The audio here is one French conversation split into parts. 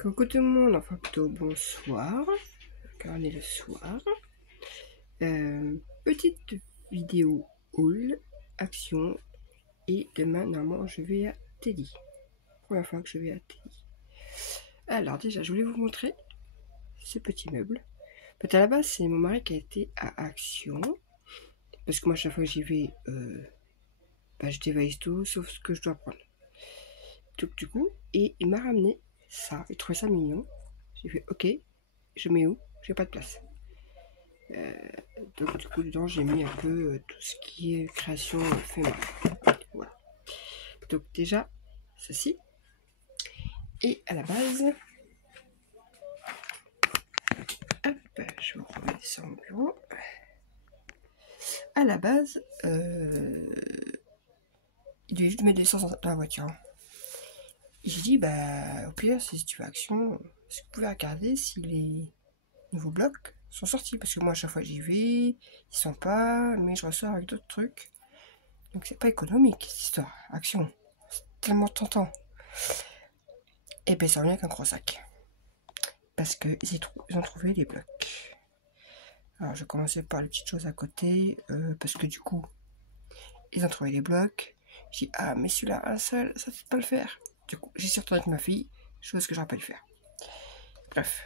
Coucou tout le monde, enfin plutôt bonsoir, car on est le soir. Petite vidéo haul, action, et demain normalement je vais à Teddy. Première fois que je vais à Teddy. Alors déjà je voulais vous montrer ce petit meuble. En fait, à la base c'est mon mari qui a été à Action, parce que moi chaque fois que j'y vais, je dévalise tout sauf ce que je dois prendre. Donc du coup, et il m'a ramené ça, il trouvait ça mignon. J'ai fait ok, je mets où? J'ai pas de place. Donc du coup dedans j'ai mis un peu tout ce qui est création fait main. Voilà. Donc déjà ceci. Et à la base, hop, je vous remets ça au bureau. À la base, il devait juste mettre de l'essence dans la voiture. J'ai dit bah au pire si tu veux Action, est-ce que vous pouvez regarder si les nouveaux blocs sont sortis, parce que moi à chaque fois j'y vais, ils sont pas, mais je ressors avec d'autres trucs. Donc c'est pas économique cette histoire. Action, c'est tellement tentant. Et ben ça revient avec un gros sac. Parce qu'ils ont trouvé les blocs. Alors je vais commencer par les petites choses à côté. Parce que du coup, ils ont trouvé les blocs. J'ai dit ah mais celui-là un seul, ça ne peut pas le faire. Du coup, j'ai surtout avec ma fille, chose que j'aurais pas dû faire. Bref.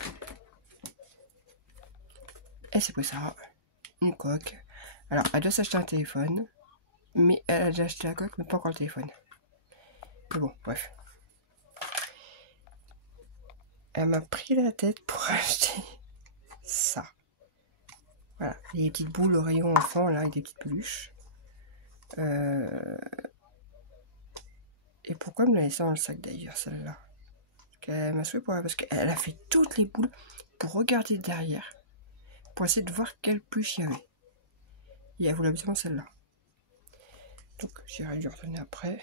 Elle s'est pris ça. Une coque. Alors elle doit s'acheter un téléphone. Mais elle a déjà acheté la coque, mais pas encore le téléphone. Mais bon, bref. Elle m'a pris la tête pour acheter ça. Voilà, il y a des petites boules au rayon enfant, là, avec des petites peluches. Et pourquoi me la laisser dans le sac d'ailleurs, celle-là? Elle m'a sauvé pour elle, parce qu'elle a fait toutes les boules pour regarder derrière, pour essayer de voir quelle peluche il y avait. Et elle voulait absolument celle-là. Donc j'irai lui redonner après.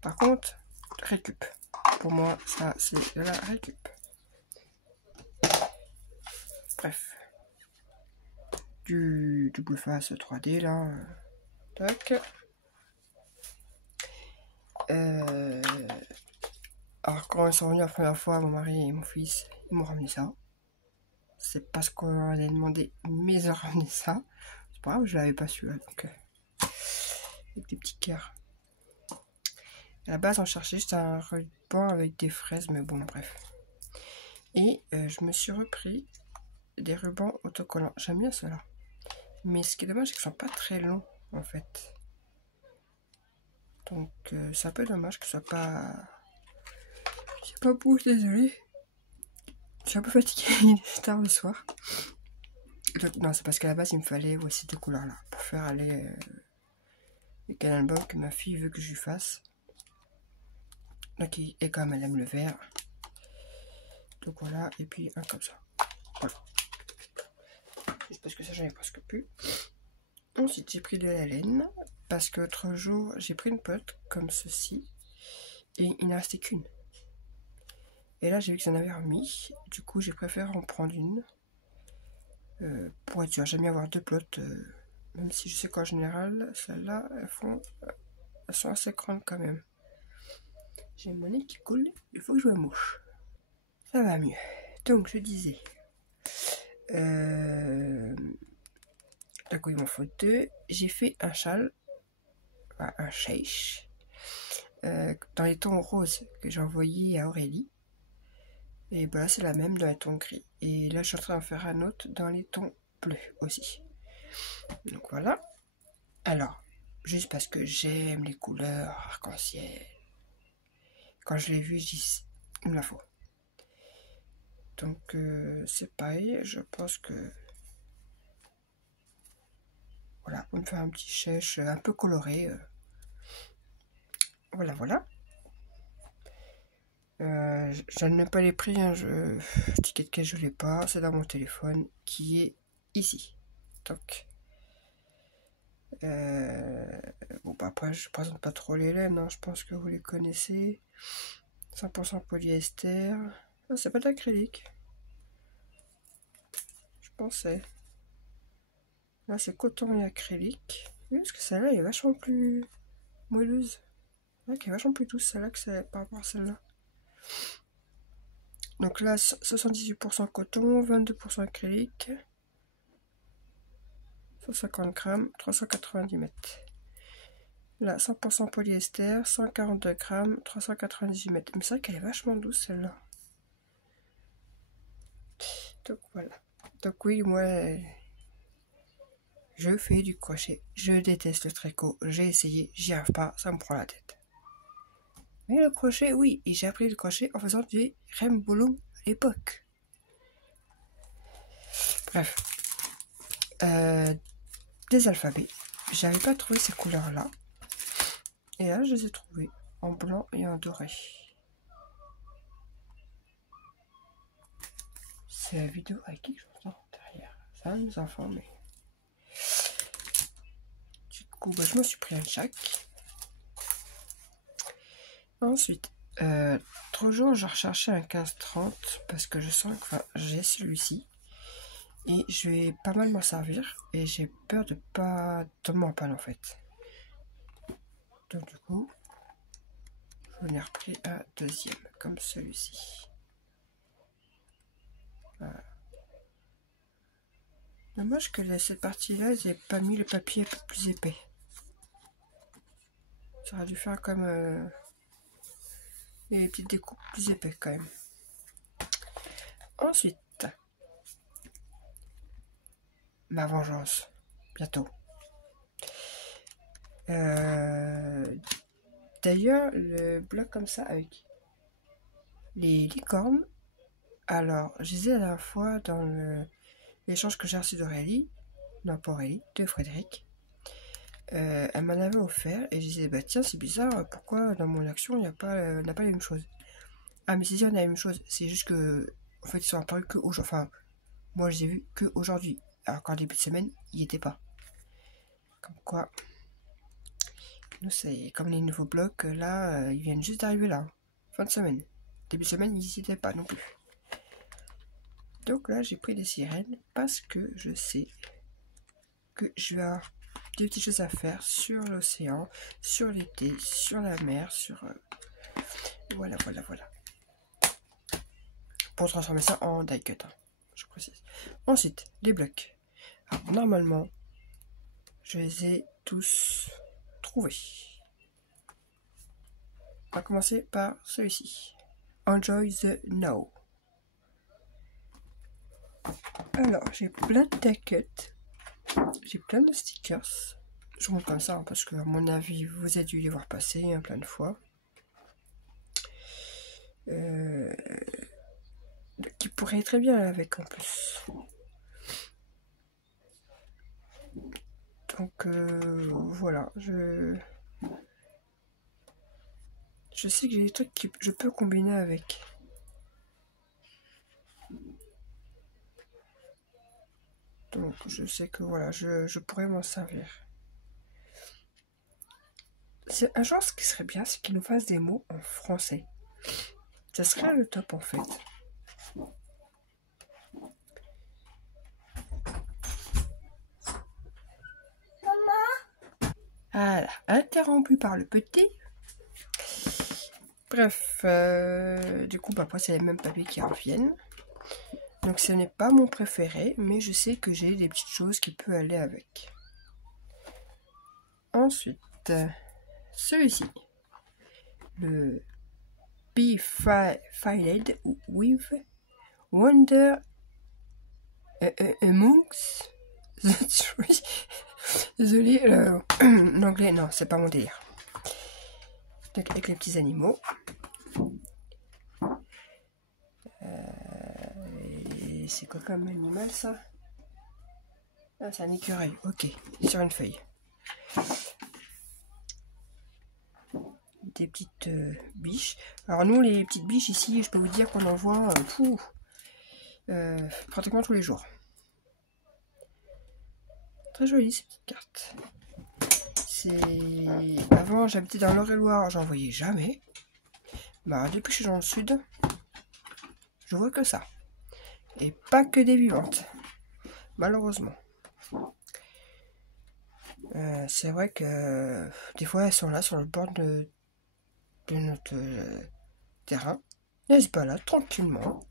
Par contre, récup. Pour moi, ça, c'est la récup. Bref. Du double face 3D, là. Tac. Alors quand ils sont venus la première fois, mon mari et mon fils, ils m'ont ramené ça. C'est parce qu'on leur avait demandé, mais ils ont ramené ça. C'est pas grave, je l'avais pas su là, donc avec des petits cœurs. À la base, on cherchait juste un ruban avec des fraises, mais bon, bref. Et je me suis repris des rubans autocollants. J'aime bien ceux-là. Mais ce qui est dommage, c'est qu'ils sont pas très longs, en fait. Donc, c'est un peu dommage que ce soit pas... J'ai pas beau, désolé. Je suis un peu fatiguée, il est tard le soir. Donc, non, c'est parce qu'à la base, il me fallait aussi ces couleurs-là pour faire aller avec un album que ma fille veut que je lui fasse. Donc, et comme elle aime le vert. Donc voilà, et puis un comme ça. Voilà. Juste parce que ça, j'en ai presque plus. Ensuite, j'ai pris de la laine. Parce que l'autre jour, j'ai pris une pote comme ceci. Et il n'en restait qu'une. Et là, j'ai vu que ça en avait remis. Du coup, j'ai préféré en prendre une. Pour être sûr, j'aime bien avoir deux plottes. Même si je sais qu'en général, celles-là, elles sont assez grandes quand même. J'ai mon nez qui coule, il faut que je me mouche. Ça va mieux. Donc, je disais. D'accord, il m'en faut deux. J'ai fait un châle. Un chèche. Dans les tons roses que j'ai envoyé à Aurélie. Et bah là, c'est la même dans les tons gris. Et là, je suis en train de faire un autre dans les tons bleus aussi. Donc voilà. Alors, juste parce que j'aime les couleurs arc-en-ciel. Quand je l'ai vu, je dis, il me la faut. Donc, c'est pareil, je pense que... Voilà, on me fait un petit chèche un peu coloré. Voilà, voilà. Je n'ai pas les prix, hein, ticket de caisse, je ne l'ai pas. C'est dans mon téléphone qui est ici. Donc... bon, bah après, je présente pas trop les laines, hein, je pense que vous les connaissez. 100% polyester. Ah, c'est pas d'acrylique. Je pensais. Là, c'est coton et acrylique. Oui, parce que celle-là est vachement plus moelleuse. Là, qui est vachement plus douce, celle-là, que c'est par rapport à celle-là. Donc là, 78% coton, 22% acrylique, 150 grammes, 390 mètres. Là, 100% polyester, 142 grammes, 398 mètres. Mais c'est vrai qu'elle est vachement douce celle-là. Donc voilà. Donc oui, moi, je fais du crochet. Je déteste le tricot. J'ai essayé, j'y arrive pas, ça me prend la tête. Mais le crochet, oui. Et j'ai appris le crochet en faisant du remboulon à l'époque. Bref. Des alphabets. J'avais pas trouvé ces couleurs-là. Et là, je les ai trouvées en blanc et en doré. C'est la vidéo avec qui j'entends derrière. Ça va nous informer. Du coup, bah, je me suis pris un chaque. Ensuite, 3 jours, j'ai recherché un 15-30 parce que je sens que j'ai celui-ci. Et je vais pas mal m'en servir. Et j'ai peur de pas tomber en panne en fait. Donc du coup, j'en ai repris un deuxième, comme celui-ci. Voilà. Dommage que cette partie-là, ils n'aient pas mis le papier un peu plus épais. Ça aurait dû faire comme les petites découpes plus épais quand même. Ensuite, ma vengeance, bientôt. D'ailleurs, le bloc comme ça avec les licornes. Alors, je disais la dernière fois dans l'échange que j'ai reçu d'Aurélie, non pas Aurélie, de Frédéric. Elle m'en avait offert et je disais bah tiens c'est bizarre, pourquoi dans mon action il n'y a pas on n'a pas les mêmes choses. Ah mais si on a la même chose, c'est juste que en fait ils sont apparus que aujourd'hui, enfin moi je les ai vus que aujourd'hui, alors qu'en début de semaine il n'y était pas. Comme quoi nous c'est comme les nouveaux blocs là, ils viennent juste d'arriver là, fin de semaine. Début de semaine ils n'y étaient pas non plus. Donc là j'ai pris des sirènes parce que je sais que je vais avoir des petites choses à faire sur l'océan, sur l'été, sur la mer, sur... voilà. Pour transformer ça en die cut, hein, je précise. Ensuite, les blocs. Alors, normalement, je les ai tous trouvés. On va commencer par celui-ci. Enjoy the Now. Alors, j'ai plein de die cut. J'ai plein de stickers. Je montre comme ça, hein, parce que à mon avis, vous avez dû les voir passer hein, plein de fois. Qui pourrait très bien avec en plus. Donc voilà, je sais que j'ai des trucs que je peux combiner avec. Donc je sais que voilà, je pourrais m'en servir. C'est un genre, ce qui serait bien, c'est qu'ils nous fassent des mots en français. Ça serait le top en fait. Voilà, interrompu par le petit. Bref, du coup, après, c'est les mêmes papiers qui reviennent. Donc, ce n'est pas mon préféré, mais je sais que j'ai des petites choses qui peuvent aller avec. Ensuite, celui-ci. Le Be-Filed with Wonder Amongst the Trees. Désolé, l'anglais, non, c'est pas mon délire. Donc, avec les petits animaux. C'est quoi comme animal ça? Ah, c'est un écureuil, ok, sur une feuille. Des petites biches. Alors nous, les petites biches ici, je peux vous dire qu'on en voit pratiquement tous les jours. Très jolie ces petites cartes. Avant, j'habitais dans l'Eure-et-Loire, j'en voyais jamais. Bah, depuis que je suis dans le sud, je vois que ça. Et pas que des vivantes. Malheureusement. C'est vrai que des fois, elles sont là sur le bord de notre terrain. Et elles se baladent tranquillement.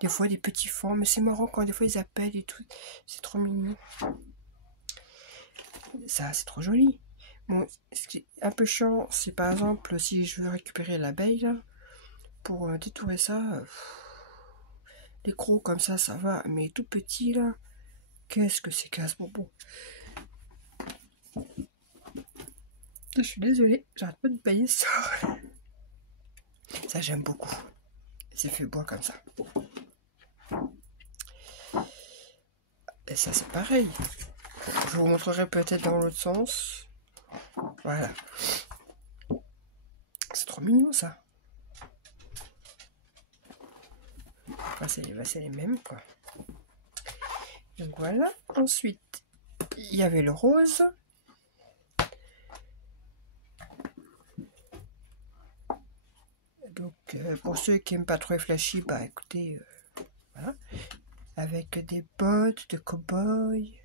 Des fois des petits fonds, mais c'est marrant quand des fois ils appellent et tout. C'est trop mignon. Ça, c'est trop joli. Bon, ce qui est un peu chiant, c'est par exemple si je veux récupérer l'abeille là, pour détourer ça. Les crocs comme ça va, mais tout petit là, qu'est-ce que c'est casse-bonbon. Je suis désolée, j'arrête pas de bailler ça. Ça j'aime beaucoup. C'est fait bois comme ça. Et ça c'est pareil. Je vous montrerai peut-être dans l'autre sens. Voilà. C'est trop mignon ça. Enfin, c'est les mêmes quoi. Donc voilà. Ensuite, il y avait le rose. Donc pour ceux qui n'aiment pas trop les flashy, bah écoutez, voilà. Avec des bottes de cow-boy.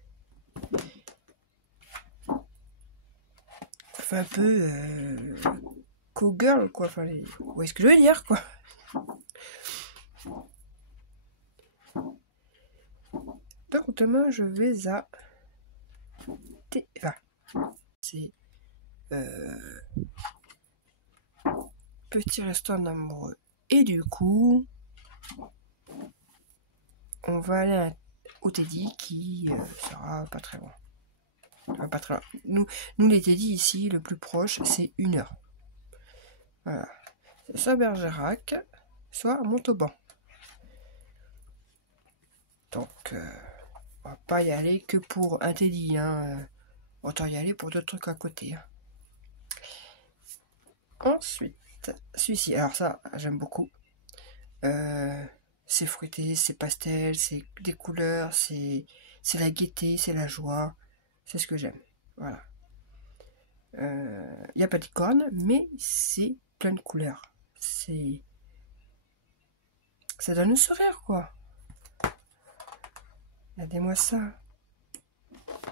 Ça fait un peu cowgirl quoi. Enfin, vous voyez ce que je veux dire quoi. Donc demain je vais à enfin, c'est petit restaurant amoureux. Et du coup, on va aller au Teddy qui sera pas très loin. Enfin, pas très loin. Nous les Teddy ici, le plus proche, c'est 1 heure. Voilà. C'est soit Bergerac, soit Montauban. Donc, on va pas y aller que pour un Teddy. Hein. Autant y aller pour d'autres trucs à côté. Hein. Ensuite, celui-ci. Alors ça, j'aime beaucoup. C'est fruité, c'est pastel, c'est des couleurs, c'est la gaieté, c'est la joie. C'est ce que j'aime. Voilà. Il n'y a pas de cornes, mais c'est plein de couleurs. Ça donne le sourire, quoi. Regardez-moi ça.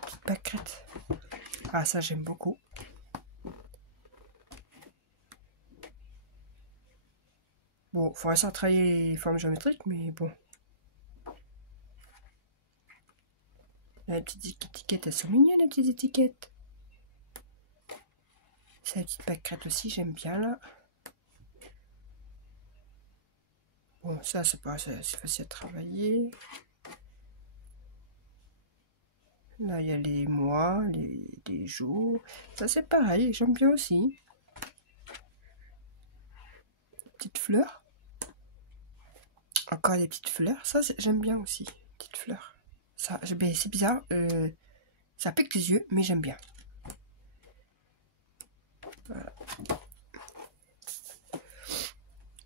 Petite pâquerette. Ah, ça, j'aime beaucoup. Bon, il faudrait ça travailler les formes géométriques, mais bon. Les petites étiquettes, elles sont mignonnes, les petites étiquettes. C'est la petite pâquerette aussi, j'aime bien, là. Bon, ça, c'est pas assez facile à travailler. Là, il y a les mois, les jours. Ça, c'est pareil, j'aime bien aussi. Petites fleurs. Encore des petites fleurs. Ça, j'aime bien aussi. Petites fleurs. Ça, ben, c'est bizarre. Ça pique les yeux, mais j'aime bien. Voilà.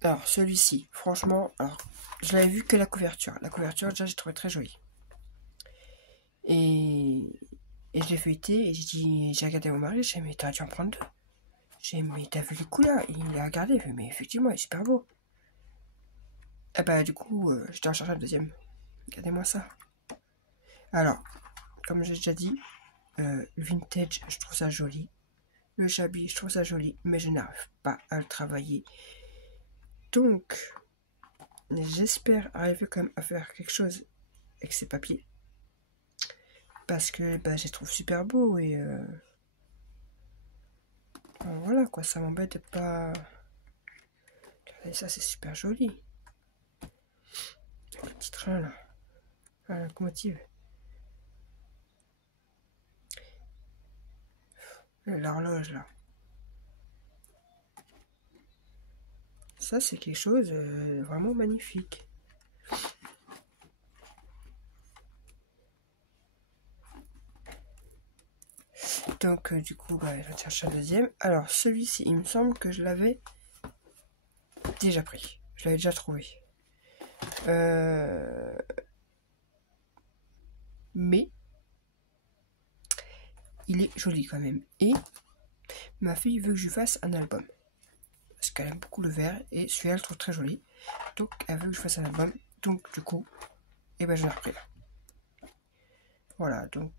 Alors, celui-ci, franchement, alors, je l'avais vu que la couverture. La couverture, déjà, j'ai trouvé très jolie. Et je l'ai feuilleté et j'ai regardé mon mari, j'ai dit, mais t'as dû en prendre 2. J'ai dit, mais t'as vu les couleurs? Il a regardé, il fait, mais effectivement, il est super beau. Et bah, du coup, je dois en chercher un deuxième. Regardez-moi ça. Alors, comme j'ai déjà dit, le vintage, je trouve ça joli. Le shabby, je trouve ça joli, mais je n'arrive pas à le travailler. Donc, j'espère arriver quand même à faire quelque chose avec ces papiers. Parce que bah, je les trouve super beaux et voilà quoi, ça m'embête de pas. Regardez ça, c'est super joli. Le petit train là. Ah, la locomotive. L'horloge là. Ça, c'est quelque chose vraiment magnifique. Donc, du coup, bah, je vais chercher un deuxième. Alors, celui-ci, il me semble que je l'avais déjà pris. Je l'avais déjà trouvé. Mais, il est joli quand même. Et ma fille veut que je fasse un album. Parce qu'elle aime beaucoup le vert. Et celui-là, elle le trouve très joli. Donc, elle veut que je fasse un album. Donc, du coup, et ben, je l'ai repris là. Voilà, donc,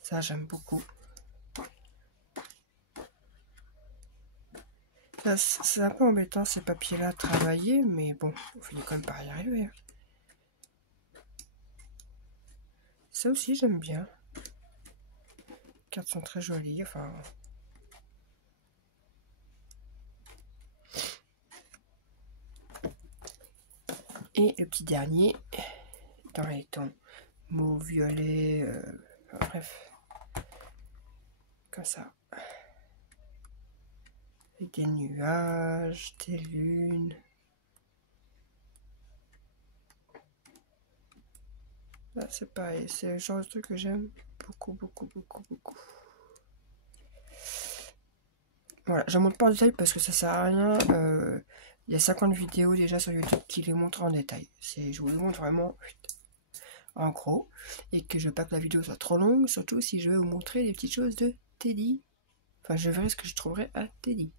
ça, j'aime beaucoup. C'est un peu embêtant ces papiers-là à travailler, mais bon, on finit quand même par y arriver. Hein. Ça aussi, j'aime bien. Les cartes sont très jolies, enfin... Et le petit dernier, dans les tons mauve, violet, enfin, bref. Comme ça. Avec des nuages, des lunes. Là, c'est pareil, c'est le genre de truc que j'aime beaucoup. Voilà, je ne montre pas en détail parce que ça sert à rien. Il y a 50 vidéos déjà sur YouTube qui les montrent en détail. Je vous le montre vraiment en gros. Et que je veux pas que la vidéo soit trop longue, surtout si je veux vous montrer les petites choses de Teddy. Enfin, je verrai ce que je trouverai à Teddy.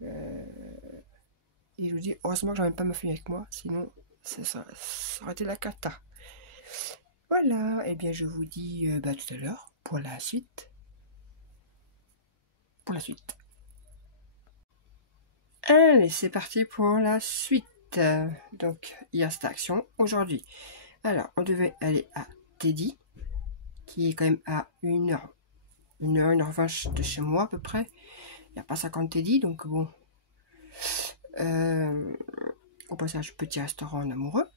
Et je vous dis, heureusement que j'en ai pas ma fille avec moi, sinon ça aurait été la cata. Voilà, et bien je vous dis tout à l'heure pour la suite. Allez, c'est parti pour la suite. Donc, il y a cette action aujourd'hui. Alors, on devait aller à Teddy, qui est quand même à 1h20 de chez moi à peu près. Il n'y a pas 50 Teddy, donc bon. Au passage, petit restaurant en amoureux.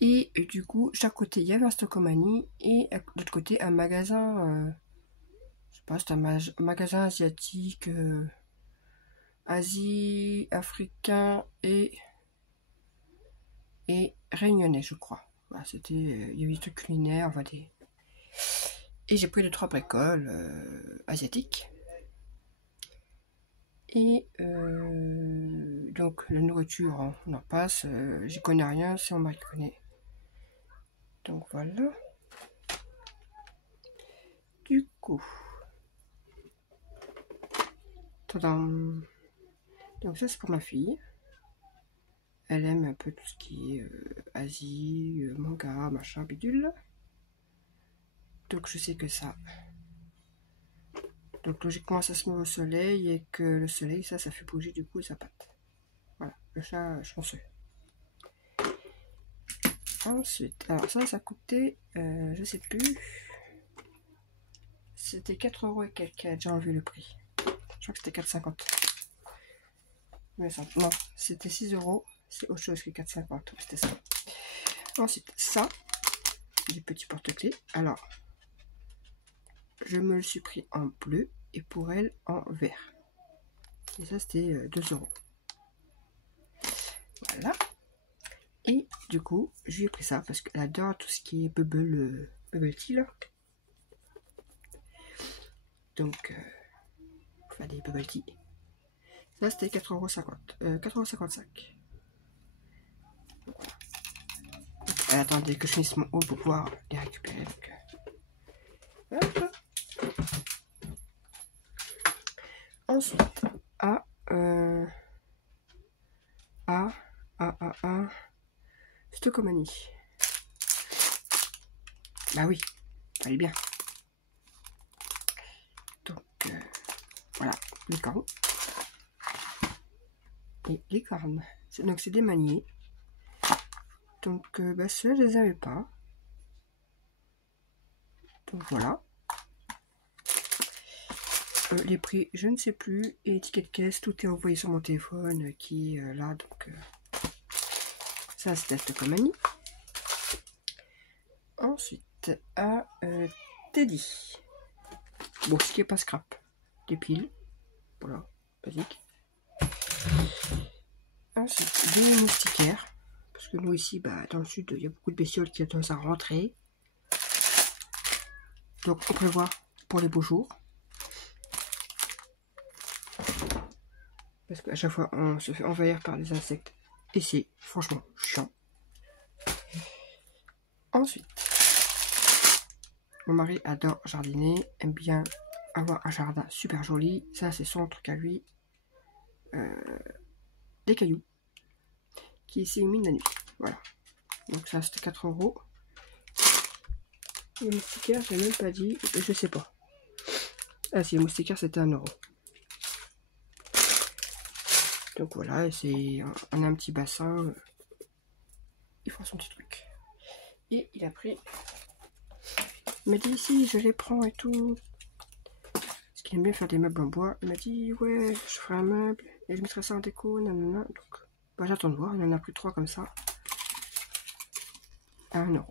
Et du coup, chaque côté, il y avait un Stocomanie et de l'autre côté, un magasin, je sais pas, c'est un magasin asiatique, Asie, africain et réunionnais, je crois. Voilà, c'était, il y avait des trucs culinaires, enfin des... Et j'ai pris 2-3 bricoles asiatiques. Et donc la nourriture, hein, on en passe, j'y connais rien, si on mari connaît. Donc voilà. Du coup. Tadam. Donc ça c'est pour ma fille. Elle aime un peu tout ce qui est Asie, manga, machin, bidule. Donc je sais que ça. Donc logiquement ça se met au soleil et que le soleil, ça fait bouger du coup sa patte. Voilà, le chat chanceux. Ensuite, alors ça coûtait, je sais plus. C'était 4 € et quelques, j'ai déjà enlevé le prix. Je crois que c'était 4,50. Mais ça, non, c'était 6 €. C'est autre chose que 4,50. C'était ça. Ensuite, ça, des petits porte-clés. Alors, je me le suis pris en bleu et pour elle en vert. Et ça, c'était 2 €. Voilà. Et du coup, je lui ai pris ça parce qu'elle adore tout ce qui est bubble tea là. Donc, enfin des bubble tea. Ça, c'était 4,50 €. 4,55 €. Voilà. Elle attendait que je finisse mon haul pour pouvoir les récupérer. Donc, voilà. Ensuite, Stocomanie. Bah oui, fallait bien. Donc, voilà, les cornes. Et les cornes. Donc, c'est des maniés. Donc, ceux-là, je les avais pas. Donc, voilà. Les prix, je ne sais plus. Et étiquette de caisse, tout est envoyé sur mon téléphone qui est là. Donc, ça, c'est la Stocomanie. Ensuite, à Teddy. Bon, ce qui est pas scrap. Des piles. Voilà, basique. Ensuite, des moustiquaires. Parce que nous, ici, dans le sud, il y a beaucoup de bestioles qui attendent à rentrer. Donc, on prévoit pour les beaux jours. Parce qu'à chaque fois, on se fait envahir par des insectes. Et c'est franchement chiant. Ensuite, mon mari adore jardiner, aime bien avoir un jardin super joli. Ça, c'est son truc à lui. Des cailloux qui s'illuminent la nuit. Voilà. Donc ça, c'était 4 €. Les moustiquaires, j'ai même pas dit. Je sais pas. Ah si, les moustiquaires, c'était 1 €. Donc voilà, et c'est on a un petit bassin. Il fera son petit truc. Et il a pris. Il m'a dit si je les prends et tout. Parce qu'il aime bien faire des meubles en bois. Il m'a dit ouais, je ferai un meuble et je mettrai ça en déco. Nanana. Donc bah, j'attends de voir. Il en a pris 3 comme ça. À 1 €.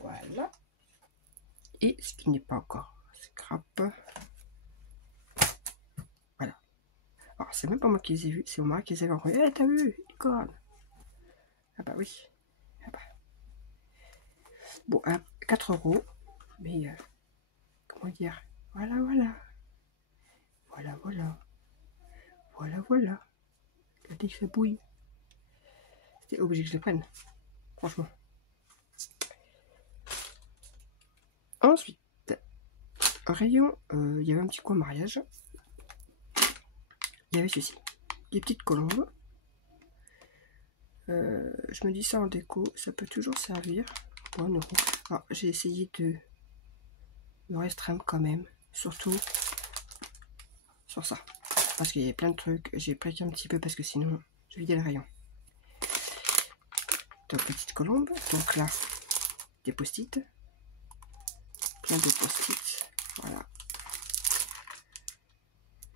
Voilà. Et ce qui n'est pas encore scrap. Voilà. Alors c'est même pas moi qui les ai vus. C'est Omar qui les avait envoyés. Eh, t'as vu, licorne. Ah bah oui. Ah bah. Bon, à 4 €. Mais comment dire, voilà. Regardez que ça bouille. C'était obligé que je les prenne. Franchement. Ensuite, un rayon, il y avait un petit coin mariage. Il y avait ceci. Des petites colombes. Je me dis ça en déco, ça peut toujours servir. Pour 1 €. Alors, j'ai essayé de me restreindre quand même. Surtout sur ça. Parce qu'il y avait plein de trucs. J'ai pris un petit peu parce que sinon, je vidais le rayon. Donc, petite colombe. Donc là, des post-it. Plein de post-it. Voilà.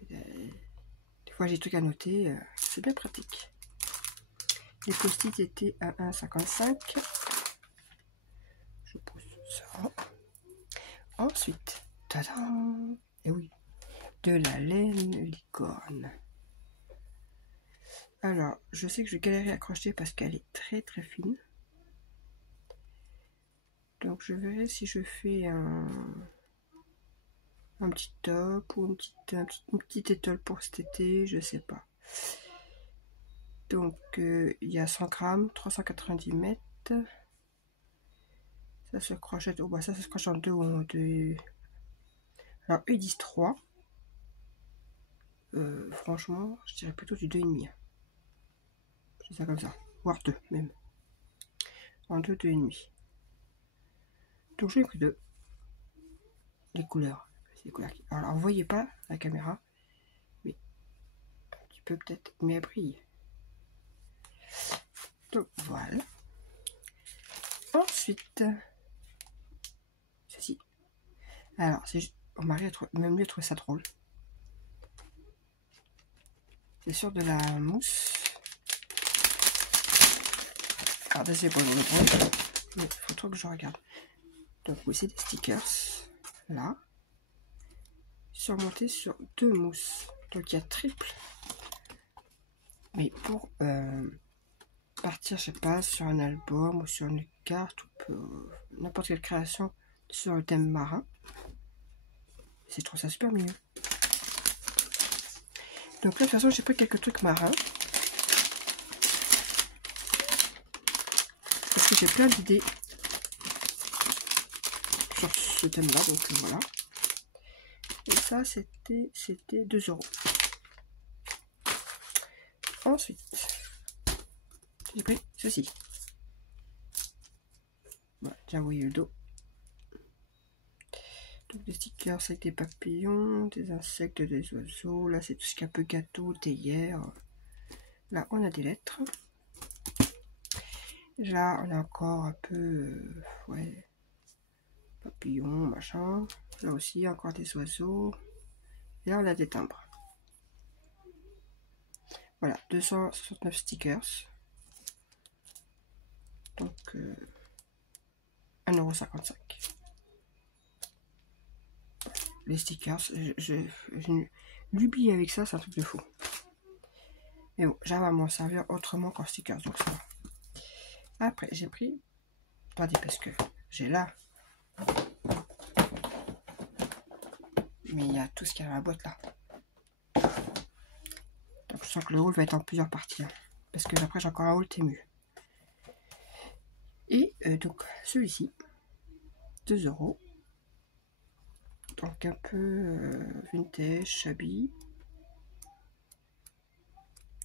Des fois, j'ai des trucs à noter. C'est bien pratique. Les post-it étaient à 1,55 €. Je pose ça. Ensuite, tadam! Et oui, de la laine licorne. Alors, je sais que je vais galérer à crocheter parce qu'elle est très très fine. Donc je verrai si je fais un petit top ou une petite étole pour cet été, je sais pas. Donc il y a 100 grammes, 390 mètres. Ça se crochette, oh bah ça se crochette en 2 ou en 2. Alors eux ils disent 3. Franchement, je dirais plutôt du 2,5. C'est ça comme ça, voire 2 même. En 2, 2,5. Donc j'ai pris 2. Les couleurs. Les couleurs. Alors vous voyez pas la caméra, mais un petit peu peut-être, mais elle brille. Donc voilà. Ensuite, ceci. Alors, mon mari a même lui a trouvé ça drôle. C'est sur de la mousse. Alors, c'est pas le prendre. Mais il faut trop que je regarde. Donc, oui, c'est des stickers. Là. Surmontés sur 2 mousses. Donc, il y a triple. Mais pour partir, je sais pas, sur un album ou sur une carte ou n'importe quelle création sur le thème marin. Je trouve ça super mignon. Donc là, de toute façon, j'ai pris quelques trucs marins. Parce que j'ai plein d'idées sur ce thème-là. Donc voilà. Et ça, c'était 2 €. Ensuite, j'ai pris ceci. Voilà, déjà, vous voyez le dos. Donc des stickers avec des papillons, des insectes, des oiseaux. Là, c'est tout ce qui est un peu gâteau, théière. Là, on a des lettres. Là, on a encore un peu, ouais, papillons, machin. Là aussi, encore des oiseaux. Et là, on a des timbres. Voilà, 269 stickers. Donc, 1,55 €. Les stickers, l'oublie avec ça, c'est un truc de fou. Mais bon, j'arrive à m'en servir autrement qu'en stickers, donc ça va. Après, j'ai pris, attendez, parce que j'ai là, mais il y a tout ce qu'il y a dans la boîte là. Donc je sens que le haul va être en plusieurs parties, hein, parce que après j'ai encore un haul Temu. Et donc celui-ci, 2 €. Donc un peu vintage, shabby.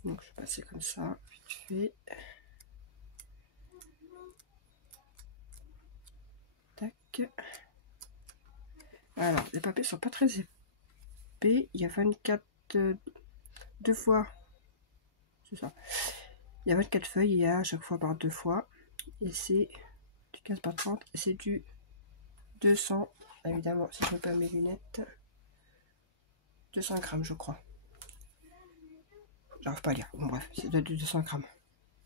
Donc je vais passer comme ça, vite fait. Tac. Alors, les papiers sont pas très épais. Il y a 24 2 fois, c'est ça. Il y a 24 feuilles, il y a à chaque fois par 2 fois. Et c'est du 15 par 30, et c'est du 200, évidemment, si je mets pas mes lunettes, 200 grammes, je crois. J'arrive pas à lire. Bon, bref, c'est de 200 grammes.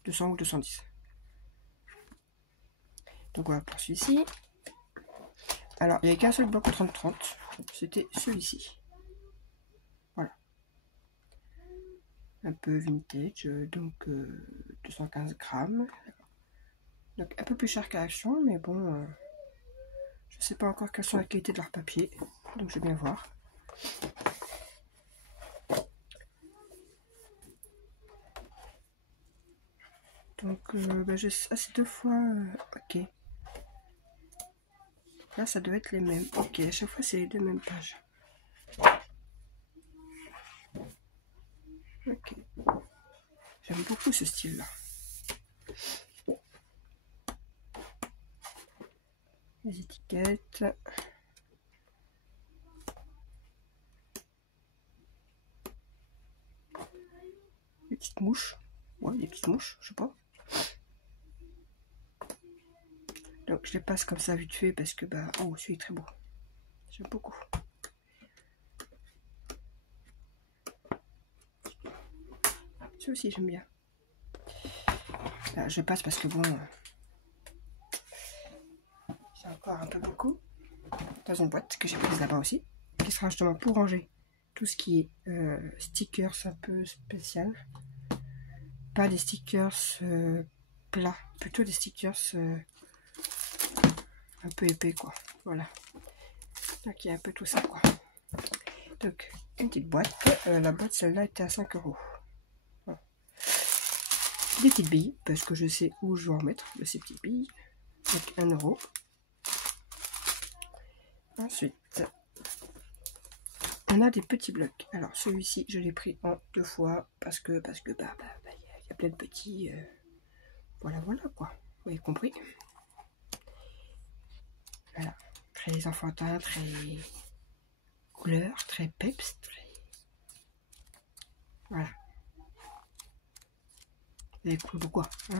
200 ou 210. Donc voilà pour celui-ci. Alors, il n'y avait qu'un seul bloc au 30-30. C'était celui-ci. Voilà. Un peu vintage, donc 215 grammes. Donc un peu plus cher qu'à Action, mais bon, je sais pas encore quelles sont la qualité de leur papier. Donc je vais bien voir. Donc c'est 2 fois... ok. Là, ça doit être les mêmes. Ok, à chaque fois, c'est les 2 mêmes pages. Ok. J'aime beaucoup ce style-là. Les étiquettes. Les petites mouches. Ouais, les petites mouches, je sais pas. Donc, je les passe comme ça vite fait parce que, bah, oh, celui est très beau. J'aime beaucoup. Celui aussi, j'aime bien. Là, je passe parce que, bon, j'ai encore un peu beaucoup dans une boîte que j'ai prise là-bas aussi, qui sera justement pour ranger tout ce qui est stickers un peu spécial. Pas des stickers plats, plutôt des stickers un peu épais, quoi. Voilà. Donc, il y a un peu tout ça, quoi. Donc, une petite boîte. La boîte, celle-là, était à 5 €. Voilà. Des petites billes, parce que je sais où je vais en mettre de ces petites billes. Donc, 1 €. Ensuite, on a des petits blocs. Alors, celui-ci, je l'ai pris en 2 fois, parce que y a plein de petits... voilà, quoi. Vous avez compris. Voilà. Très enfantin, très couleur, très peps, très... Voilà. Vous avez compris pourquoi, hein.